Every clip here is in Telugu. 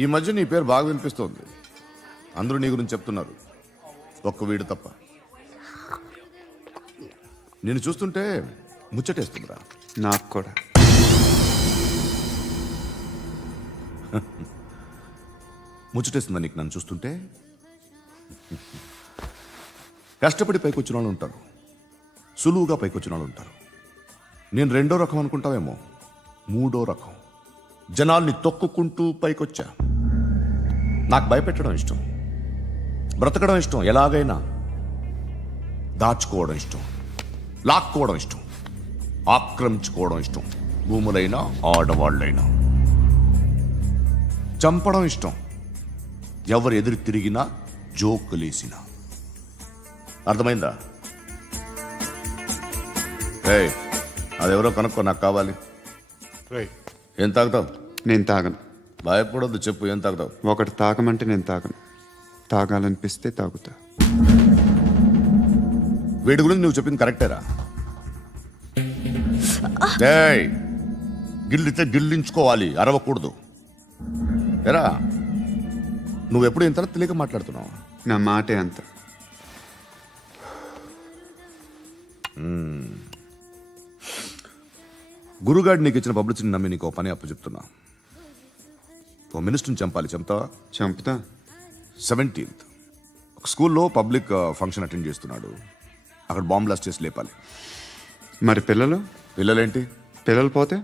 ఈ మధ్య నీ పేరు బాగా వినిపిస్తోంది. అందరూ నీ గురించి చెప్తున్నారు, ఒక్క వీడు తప్ప. నేను చూస్తుంటే ముచ్చటేస్తుందిరా. నాకు కూడా. ముచ్చటేస్తుందా నీకు నన్ను చూస్తుంటే? కష్టపడి పైకి వచ్చిన వాళ్ళు ఉంటారు, సులువుగా పైకి వచ్చిన వాళ్ళు ఉంటారు. నేను రెండో రకం అనుకుంటావేమో, మూడో రకం. జనాల్ని తొక్కుకుంటూ పైకొచ్చా. నాకు భయపెట్టడం ఇష్టం, బ్రతకడం ఇష్టం, ఎలాగైనా దాచుకోవడం ఇష్టం, లాక్కోవడం ఇష్టం, ఆక్రమించుకోవడం ఇష్టం. భూములైనా ఆడవాళ్ళైనా చంపడం ఇష్టం, ఎవరు ఎదురు తిరిగినా జోకులేసినా. అర్థమైందా? ఏయ్, అదెవరో కనుక్కో, నాకు కావాలి. ఏం తాగుతావు? నేను తాగను. భయపడొద్దు, చెప్పు ఏం తాగుతావు? ఒకటి తాగమంటే నేను తాగను. తాగాలనిపిస్తే తాగుతా. వీడి గురించి నువ్వు చెప్పింది కరెక్టేరా? ఏయ్, గిల్లితే గిల్లించుకోవాలి, అరవకూడదు. ఎరా, నువ్వెప్పుడు ఇంత తెలియక మాట్లాడుతున్నావు? నా మాటే అంత. గురుగాడు నీకు ఇచ్చిన పబ్లిసిటీని నమ్మి నీకు ఓ పని అప్పు చెప్తున్నా. ఓ మినిస్టర్ని చంపాలి, చంపుతావా? చంపుతా. 17th ఒక స్కూల్లో పబ్లిక్ ఫంక్షన్ అటెండ్ చేస్తున్నాడు. అక్కడ బాంబ్ బ్లాస్ట్ చేసి లేపాలి. మరి పిల్లలు? పిల్లలేంటి? పిల్లలు పోతే?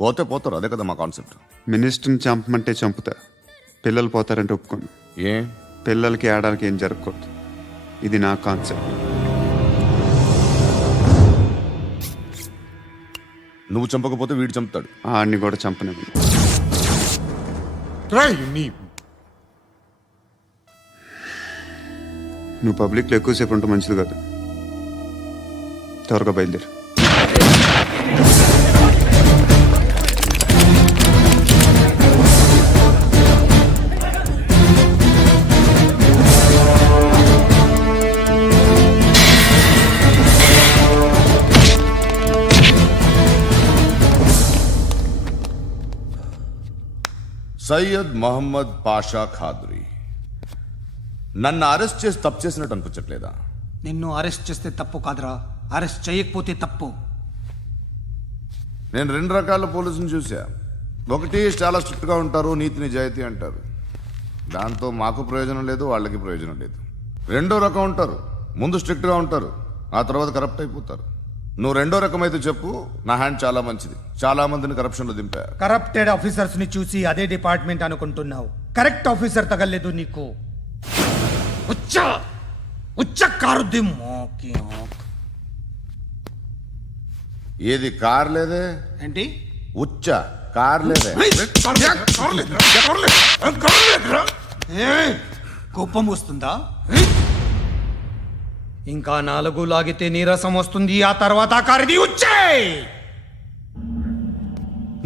పోతే పోతారు, అదే కదా మా కాన్సెప్ట్. మినిస్టర్ని చంపమంటే చంపుతా, పిల్లలు పోతారంటే ఒప్పుకోను. ఏ? పిల్లలకి ఆడాలకి ఏం జరగకూడదు. ఇది నా కాన్సెప్ట్. నువ్వు చంపకపోతే వీడు చంపుతాడు. ఆడిని కూడా చంపనివ్వను. నువ్వు పబ్లిక్లో ఎక్కువసేపు ఉంటే మంచిది కాదు. త్వరగా బయలుదేరు. సయ్యద్ మహమ్మద్ పాషా ఖాద్రీ. నన్ను అరెస్ట్ చేసి తప్పు చేసినట్టు అనిపించట్లేదా? నిన్ను అరెస్ట్ చేస్తే తప్పు కాదురా, అరెస్ట్ చేయకపోతే తప్పు. నేను 2 రకాల పోలీసుని చూసా. ఒకటి చాలా స్ట్రిక్ట్గా ఉంటారు, నీతి నిజాయితీ అంటారు. దాంతో మాకు ప్రయోజనం లేదు, వాళ్ళకి ప్రయోజనం లేదు. రెండో రకం ఉంటారు, ముందు స్ట్రిక్ట్గా ఉంటారు, ఆ తర్వాత కరప్ట్ అయిపోతారు. నువ్వు రెండో రకం అయితే చెప్పు, నా హ్యాండ్ చాలా మంచిది. చాలా మందిని కరప్షన్లో దింపా. కరప్టెడ్ ఆఫీసర్స్ ని చూసి అదే డిపార్ట్మెంట్ అనుకుంటున్నావు. కరెక్ట్ ఆఫీసర్ తగలేదు నీకు. ఉచ్చ కారుద్ది మోకి. ఏది కార్ లేదే? ఏంటి? ఉచ్చ కార్ లేదే? కోపం వస్తుందా? ఇంకా 4 లాగితే నీరసం వస్తుంది, ఆ తర్వాత కారిది ఉచ్చే.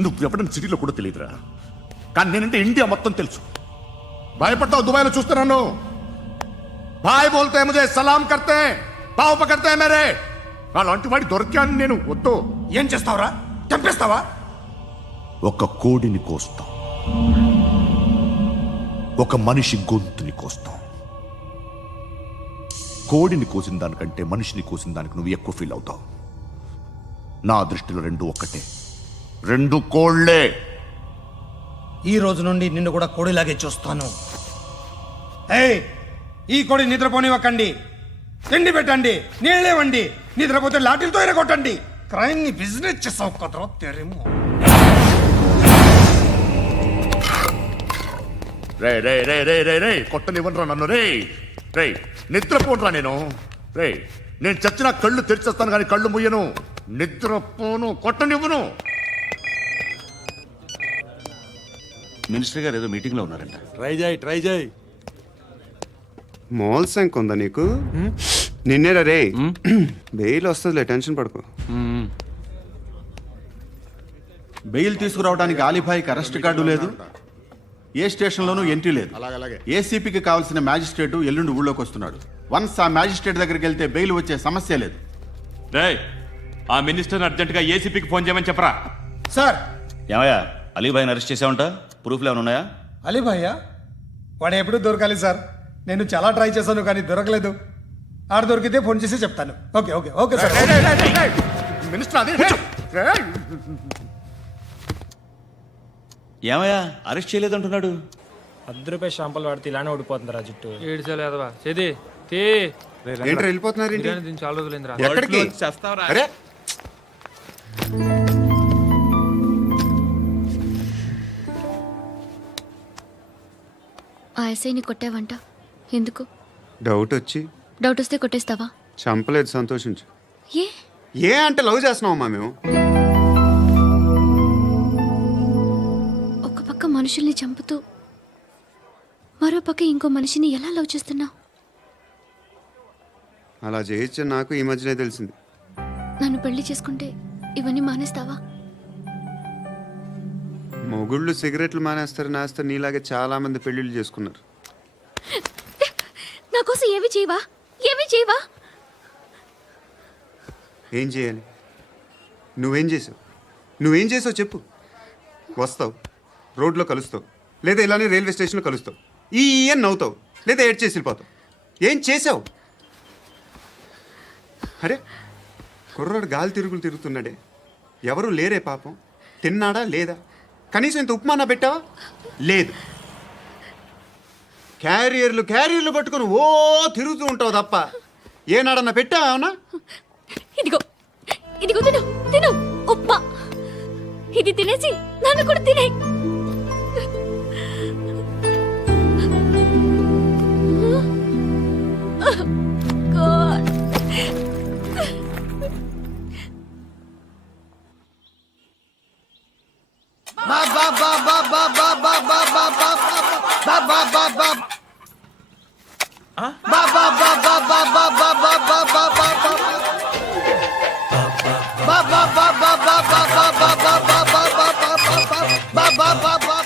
నువ్వు ఎప్పుడైనా సిటీలో కూడా తెలియదురా, కానీ నేనంటే ఇండియా మొత్తం తెలుసు. భయపడతావు? దుబాయ్లో చూస్తున్నాను. భాయ్ బోల్తే ముజే సలాం కర్తే, పావు పకర్తే మేరే. అలాంటి వాడి దొరికాను నేను. వద్దు. ఏం చేస్తావురా? చంపేస్తావా? ఒక కోడిని కోస్తాం, ఒక మనిషి గొంతుని కోస్తాం. కోడిని కోసిన దానికంటే మనిషిని కోసిన దానికి నువ్వు ఎక్కువ ఫీల్ అవుతావు. నా దృష్టిలో 2 ఒక్కటే, 2 కోళ్లే. ఈ రోజు నుండి నిన్ను కూడా కోడిలాగే చూస్తాను. ఏయ్, ఈ కోడి నిద్రపోనివ్వకండి. తిండి పెట్టండి, నీళ్ళేవండి. నిద్రపోతే లాఠీలతో ఎరగొట్టండి. క్రైమ్ ని బిజినెస్ చేసావు కదరా తెరేమో. రే రే రే రే రే రే కొట్టనివ్వనరా నన్ను. రే రే నిద్రపోనరా నేను. రే నేను చచ్చిన కళ్ళు తెరిచేస్తాను కానీ కళ్ళు ముయ్యను. నిద్రపోను, కొట్టనివ్వను. మినిస్టర్ గారు ఏదో మీటింగ్ లో ఉన్నారంట. ట్రై చేయి. మోల్ సంక్ ఉందా నీకు? నిన్నేరా రే. బెయిల్ వస్తుందిలే, టెన్షన్ పడుకో. బెయిల్ తీసుకురావడానికి ఆలిభాయికి అరెస్ట్ కార్డు లేదు, ఏ స్టేషన్లోనూ ఎంట్రీ లేదు. ఏసీపీకి కావాల్సిన మ్యాజిస్ట్రేటు ఎల్లుండి ఊళ్ళోకి వస్తున్నాడు. వన్స్ ఆ మ్యాజిస్ట్రేట్ దగ్గరికి వెళ్తే బెయిల్ వచ్చే సమస్య లేదు. రేయ్, ఆ మినిస్టర్ అర్జెంటుగా ఏసీపీకి ఫోన్ చేయమని చెప్పరా. సార్, ఏమయ్యా, అలీభాయిని అరెస్ట్ చేసావంట? ప్రూఫ్లు ఏమైనా ఉన్నాయా? అలీ భయ్యా వాడు ఎప్పుడు దొరకాలి సార్. నేను చాలా ట్రై చేశాను కానీ దొరకలేదు. ఆడ దొరికితే ఫోన్ చేసి చెప్తాను. Okay okay okay sir. Minister అదే ఏమయ్యా అరెస్ట్ చేయలేదంటున్నాడు. ₹10 షాంపూలు వాడితే ఇలానే ఓడిపోతుందిరా జుట్టు. ఏడ్చలేదవా చేది తీ ఏంట్రా వెళ్ళిపోతున్నారు ఏంటి? బిర్యానీ దీన్ని చాలా రోజులైందిరా. ఎక్కడికి? అరే ఆ ఎస్ఐని కొట్టావంట ఎందుకు? డౌట్ వచ్చి డౌట్ వస్తే కొట్టేస్తావా? చంపలేదు, సంతోషించు. ఏ ఏ అంటే లవ్ చేస్తున్నామమ్మా మేము. ఒక పక్క మనుషుల్ని చంపుతూ మరో పక్క ఇంకో మనిషిని ఎలా లవ్ చేస్తున్నావు? అలా చేయొచ్చు నాకు ఈ మధ్యనే తెలిసింది. నన్ను పెళ్లి చేసుకుంటే ఇవన్నీ మానేస్తావా? మొగుళ్ళు సిగరెట్లు మానేస్తారు, నేస్తారు. నీలాగే చాలా మంది పెళ్లిళ్ళు చేసుకున్నారు. నా కోసం ఏమి చేయవా? ఏమి చేయవా? ఏం చేయాలి? నువ్వేం చేసావు? నువ్వేం చేసావు చెప్పు. వస్తావు, రోడ్లో కలుస్తావు, లేదా ఇలానే రైల్వే స్టేషన్లో కలుస్తావు. ఈ అని నవ్వుతావు, లేదా ఏడ్ చేసి వెళ్ళిపోతావు. ఏం చేసావు? అరే కుర్రాడు గాలి తిరుగులు తిరుగుతున్నాడే, ఎవరు లేరే పాపం. తిన్నాడా లేదా? కనీసం ఇంత ఉప్మానా పెట్టావా? లేదు. క్యారియర్లు పట్టుకొని ఓ తిరుగుతూ ఉంటావు తప్ప ఏనాడన్నా పెట్టావా? అవునా? ఇదిగో ఇదిగో తిను తిను ఉప్మా. ఇది తినేసి నన్ను కూడా తినే. God.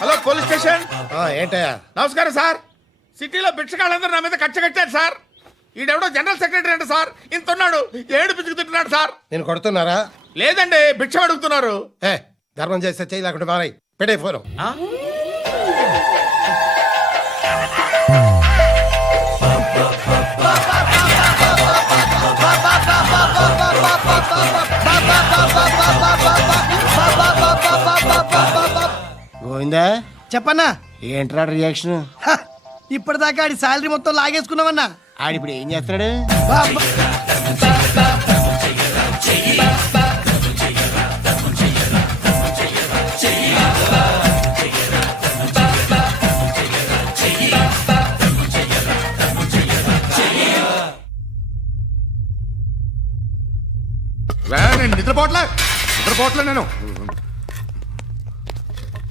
Hello police station. ఏంటయ్యా? నమస్కారం సార్. సిటీలో భిక్షగాళ్ళందరూ నా మీద కచ్చ కట్టారు సార్. ఈడెవడో జనరల్ సెక్రటరీ అంట సార్. ఇంత ఉన్నాడు, ఏడు పిచ్చుకు తింటున్నాడు సార్. నేను కొడుతున్నారా? లేదండి, భిక్ష అడుగుతున్నారు. ఏ ధర్మం చేస్తే చెయ్యి, లేకుంటే మారాయి. పెట్టే ఫోను. గోవిందా చెప్పన్నా. ఏంట్రా రియాక్షన్? ఇప్పటిదాకా ఆడి శాలరీ మొత్తం లాగేసుకున్నామన్నా. ఆడిప్పుడు ఏం చేస్తున్నాడు? నేను నిద్రపోవట్లే నేను.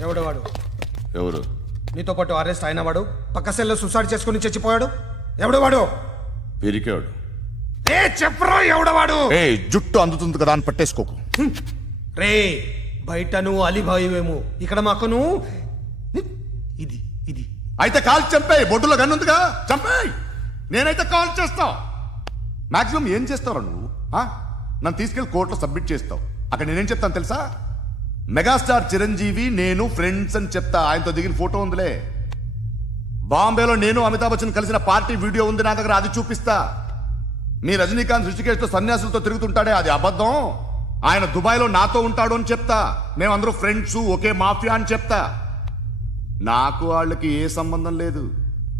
ఎవడు వాడు? ఎవరు? నీతో పాటు అరెస్ట్ అయిన వాడు, పక్క సెల్లో సూసైడ్ చేసుకుని చచ్చిపోయాడు. ఎవడు వాడు? పిరికాడు. ఏ చెప్పరా ఎవడవాడు? ఏ జుట్టు అందుతుంది కదా అని పట్టేసుకోకు. రే బయట నువ్వు అలీబాయివేమో, ఇక్కడ మాకు నువ్వు ఇది ఇది. అయితే కాల్ చంపేయి. బొడ్డులో గన్నుందిగా, చంపేయి. నేనైతే కాల్ చేస్తా. మాక్సిమం ఏం చేస్తావు నువ్వు? నన్ను తీసుకెళ్లి కోర్టులో సబ్మిట్ చేస్తావు. అక్కడ నేనేం చెప్తాను తెలుసా? మెగాస్టార్ చిరంజీవి నేను ఫ్రెండ్స్ అని చెప్తా. ఆయనతో దిగిన ఫోటో ఉందిలే. బాంబేలో నేను అమితాబ్ బచ్చన్ కలిసిన పార్టీ వీడియో ఉంది నా దగ్గర, అది చూపిస్తా. మీ రజనీకాంత్ ఋషికేశ్తో సన్యాసులతో తిరుగుతుంటాడే, అది అబద్ధం. ఆయన దుబాయ్లో నాతో ఉంటాడు అని చెప్తా. మేమందరూ ఫ్రెండ్స్, ఒకే మాఫియా అని చెప్తా. నాకు వాళ్ళకి ఏ సంబంధం లేదు.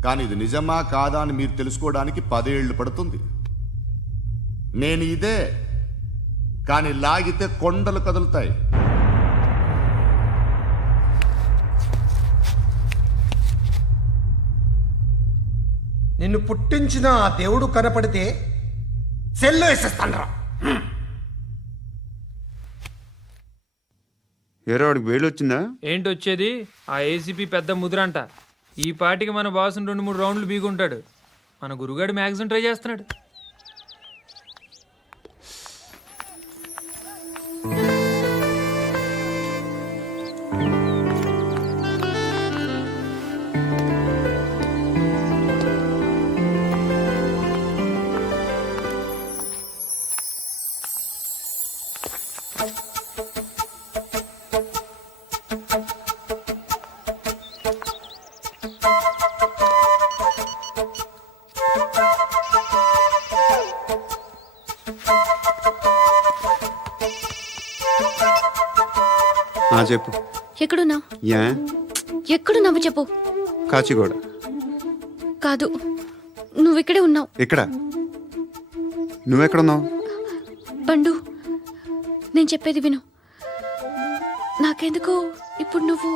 కానీ ఇది నిజమా కాదా అని మీరు తెలుసుకోవడానికి 10 ఏళ్ళు పడుతుంది. నేను ఇదే, కానీ లాగితే కొండలు కదులుతాయి. నిన్ను పుట్టించిన ఆ దేవుడు కనపడితే సెల్లో వేసేస్తాను. ఏరో వాడికి వేలు వచ్చిందా? ఏంటి వచ్చేది? ఆ ఏసీపీ పెద్ద ముద్రంట. ఈ పాటికి మన బాసుని 2-3 రౌండ్లు బీగుంటాడు. మన గురుగాడు మ్యాక్సిమం ట్రై చేస్తున్నాడు. చెప్పు. ఎక్కడున్నావు? యా ఎక్కడున్నావు చెప్పు. కాచిగూడ. కాదు, నువ్వు ఇక్కడే ఉన్నావు. ఇక్కడ నువ్వెక్కడున్నావు? బండు, నేను చెప్పేది విను. నాకెందుకో ఇప్పుడు నువ్వు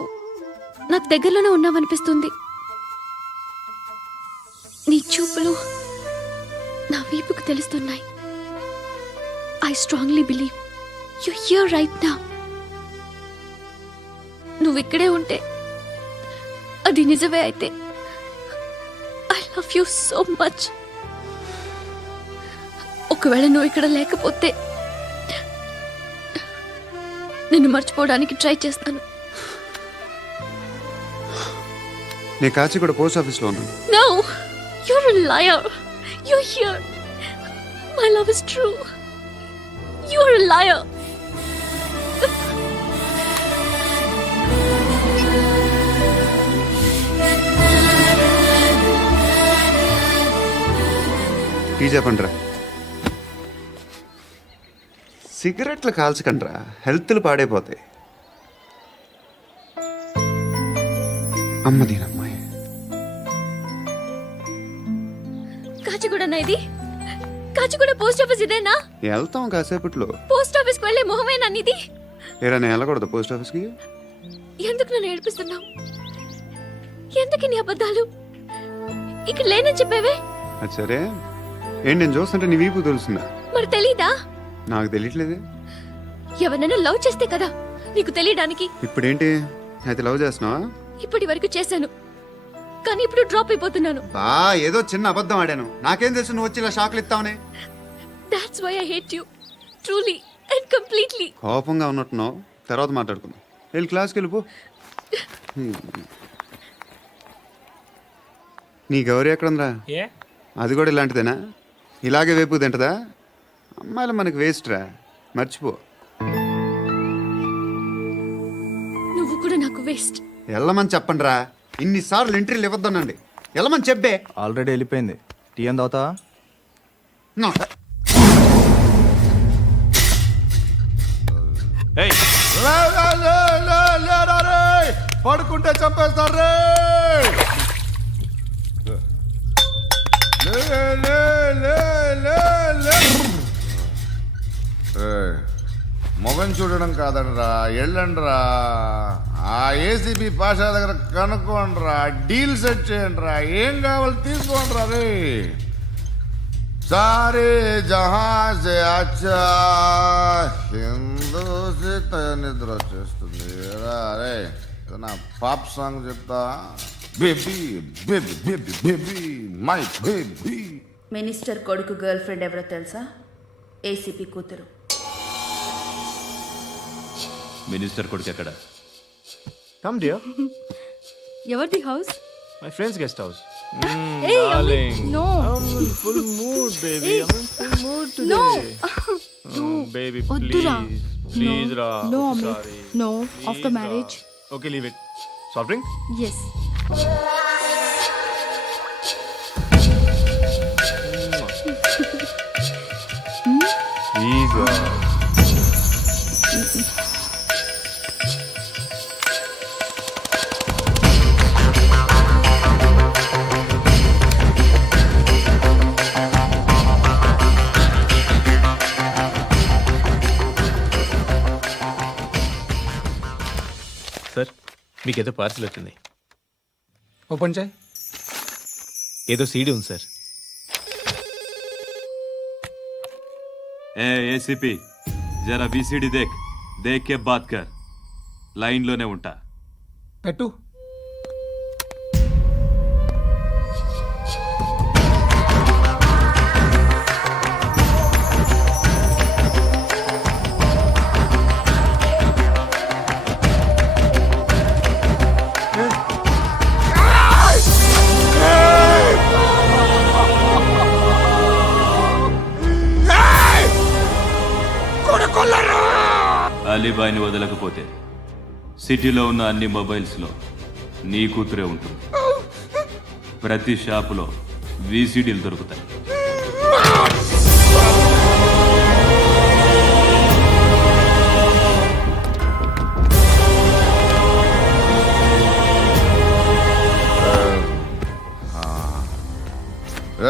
నాకు దగ్గరలోనే ఉన్నావనిపిస్తుంది. నీ చూపులు నా వీపుకు తెలుస్తున్నాయి. I strongly believe you here right now. నువ్వు ఇక్కడే ఉంటే అది నిజమే అయితే I love you so much. ఒకవేళ నువ్వు ఇక్కడ లేకపోతే నిన్ను మర్చిపోవడానికి ట్రై చేస్తాను. నేను కాచిగూడ పోస్ట్ ఆఫీస్లో ఉన్నాను. No, you're a liar. You're here. My love is true. You're a liar. Tea చెప్పండిరా. సిగరెట్లు కాల్చకండ్రా, హెల్త్లు పాడైపోతాయి. అమ్మ దీనమ్మాయి. కాచిగూడనా ఇది? కాచిగూడ పోస్ట్ ఆఫీస్ ఇదేనా? వెళ్తాం కాసేపట్లో. పోస్ట్ ఆఫీస్కి వెళ్ళే మొహమేనా నీది? ఏరా నేను వెళ్ళకూడదు పోస్ట్ ఆఫీస్కి? ఎందుకు నన్ను ఏడిపిస్తున్నావు? ఎందుకు నీ అబద్ధాలు? ఇక్కడ లేనని చెప్పేవే. అది సరే, ఏంటి నేను చూస్తుంటే నీ వీపు తెలుస్తుందా? మరి తెలీదా? నాకు తెలియట్లేదే. ఎవరైనా లవ్ చేస్తే కదా నీకు తెలియడానికి. ఇప్పుడేంటి అయితే లవ్ చేస్తున్నావా? ఇప్పటి వరకు చేశాను, కానీ ఇప్పుడు డ్రాప్ అయిపోతున్నాను. ఏదో చిన్న అబద్ధం ఆడాను. నాకేం తెలుసు నువ్వు వచ్చి ఇలా షాక్లు ఇస్తావని. That's why I hate you. Truly and completely. కోపంగా ఉన్నట్టున్నావు, తర్వాత మాట్లాడుకుందాం. వెళ్ళి క్లాస్కి వెళ్ళిపో. నీ గౌరీ ఎక్కడుందిరా? ఏ అది కూడా ఇలాంటిదేనా? ఇలాగే వేపు తింటదా? అమ్మాయిలు మనకి వేస్ట్ రా, మర్చిపో. నువ్వు కూడా నాకు వేస్ట్. వెళ్ళమని చెప్పండి రా. ఇన్నిసార్లు ఎంట్రీలు ఇవ్వద్దనండి. వెళ్ళమని చెప్పే. ఆల్రెడీ వెళ్ళిపోయింది. టీ ఎంత అవుతా? ఏయ్, పడుకుంటే చంపేస్తారు రే. మొగం చూడడం కాదండ్రా, వెళ్ళండ్రా. ఆ ఏసీపీ పాషా దగ్గర కనుక్కోండ్రా, డీల్ సెట్ చేయండిరా, ఏం కావాలి తీసుకోండిరా రే. సారే జహా సే అచ్చా హిందూ సే నిద్ర వచ్చేస్తుంది రే. నా పాప్ సాంగ్ చెప్తా. Baby baby baby baby my baby. Minister కొడుకు గర్ల్ ఫ్రెండ్ ఎవరో తెలుసా? ఏసీపీ కూతురు. మినిస్టర్ కొడుకు ఎక్కడ? Come dear. ఎవరిది house? My friends guest house. No. Full mood baby. Full mood No. Baby వద్దురా. ప్లీజ్ రా. No, sorry. No, after marriage. Okay leave it. Soft drink? Yes. Please. Sir, మీకేదో పార్సిల్ వచ్చింది. ఓపెన్ చేయి. ఏదో సీడీ ఉంది సార్. ఏ ఏసీపీ, జరా వీసీడీ దేక్, దేక్ కే బాత్ కర్. లైన్లోనే ఉంటా. పెట్టు. అలీబాయిని వదలకపోతే సిటీలో ఉన్న అన్ని మొబైల్స్లో నీ కూతురే ఉంటుంది. ప్రతి షాపులో వీసీడీలు దొరుకుతాయి.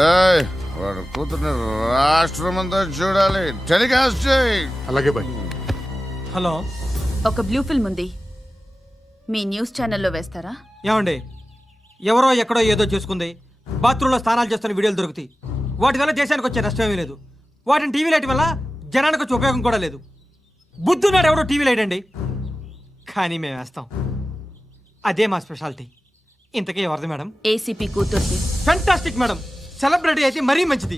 ఏయ్, వాడు కూతుర్ని రాష్ట్రం అంతా చూడాలి. టెలికాస్ట్ చేయి. అలాగే బాయ్. హలో ఒక బ్లూ ఫిల్మ్ ఉంది, మీ న్యూస్ ఛానల్లో వేస్తారా? ఏమండి, ఎవరో ఎక్కడో ఏదో చేసుకుంది, బాత్రూంలో స్నానాలు చేస్తున్న వీడియోలు దొరుకుతాయి. వాటి వల్ల దేశానికి వచ్చే నష్టం ఏమీ లేదు. వాటిని టీవీ లైట్ వల్ల జనానికి వచ్చే ఉపయోగం కూడా లేదు. బుద్ధున్నాడు ఎవడో టీవీ లైట్ అండి, కానీ మేము వేస్తాం. అదే మా స్పెషాలిటీ. ఇంతకీ ఎవరిది మేడం? ఏసీపీ కూతుర్ది. Fantastic madam. సెలబ్రిటీ అయితే మరీ మంచిది.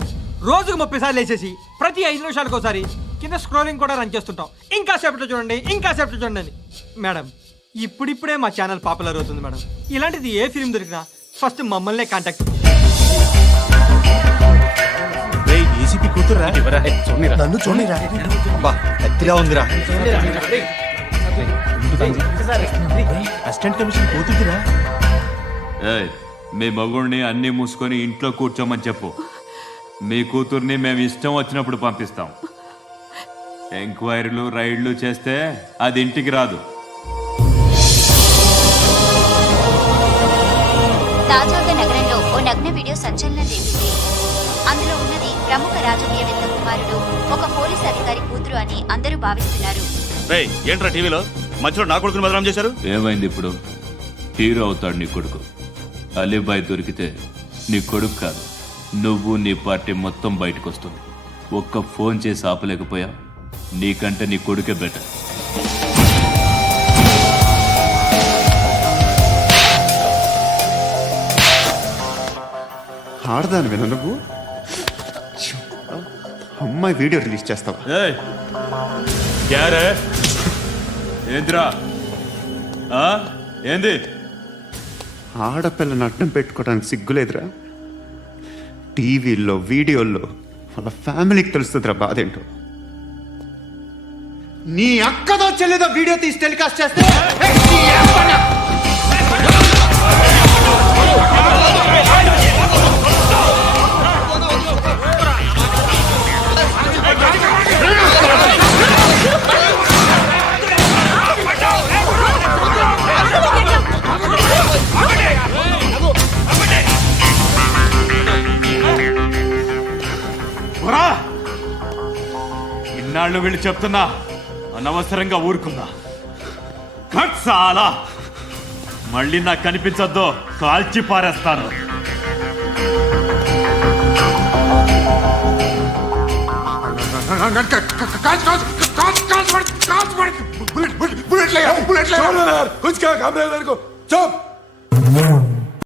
రోజుకు 30 సార్లు వేసేసి ప్రతి 5 నిమిషాలకు ఒకసారి కింద స్క్రోలింగ్ కూడా రన్ చేస్తుంటాం. ఇంకా సేపట్లో చూడండి, ఇంకా సేపట్లో చూడండి అని. మేడం, ఇప్పుడిప్పుడే మా ఛానల్ పాపులర్ అవుతుంది మేడం. ఇలాంటిది ఏ ఫిల్మ్ దొరికినా ఫస్ట్ మమ్మల్నే కాంటాక్ట్. ఏసీపీ కూతురా? నన్ను చూడరా అత్తిలా ఉందిరా. అసిస్టెంట్ కమిషన్ కూతురురా? ఏయ్, మీ మగుడిని అన్నీ మూసుకొని ఇంట్లో కూర్చోమని చెప్పు. మీ కూతుర్ని మేము ఇష్టం వచ్చినప్పుడు పంపిస్తాం. ఎంక్వైరీలు రైడ్లు చేస్తే అది ఇంటికి రాదు. తాజాగా నగరంలో ఓ నగ్న వీడియో సంచలనం రేపింది. అందులో ఉన్నది ప్రముఖ రాజకీయవేత్త కుమారుడు, ఒక పోలీస్ అధికారి కూతురు అని అందరూ భావిస్తున్నారు. ఏంట్రా టీవీలో మధ్యలో నా కొడుకుని బదనాం చేశారు? ఏమైంది ఇప్పుడు? హీరో అవుతాడు నీ కొడుకు. అలీబాయ్ దొరికితే నీ కొడుకు కాదు, నువ్వు నీ పార్టీ మొత్తం బయటకు వస్తుంది. ఒక్క ఫోన్ చేసి ఆపలేకపోయా? నీకంటే నీ కొడుకే బెటర్. ఆడదాని విన నువ్వు అమ్మాయి వీడియో రిలీజ్ చేస్తావా? ఏయ్, క్యారే? ఏంద్రా? ఏంది? ఆడపిల్లని అడ్డం పెట్టుకోవడానికి సిగ్గులేదురా? టీవీల్లో వీడియోల్లో వాళ్ళ ఫ్యామిలీకి తెలుస్తుందిరా బాధ ఏంటో. నీ అక్కదో చెల్లిదో వీడియో తీసి టెలికాస్ట్ చేస్తే ఇన్నాళ్ళు వీళ్ళు చెప్తున్నా అనవసరంగా ఊరుకుందా. కట్ చాలా మళ్ళీ నాకు కనిపించొద్దు, కాల్చి పారేస్తాను. बुलेट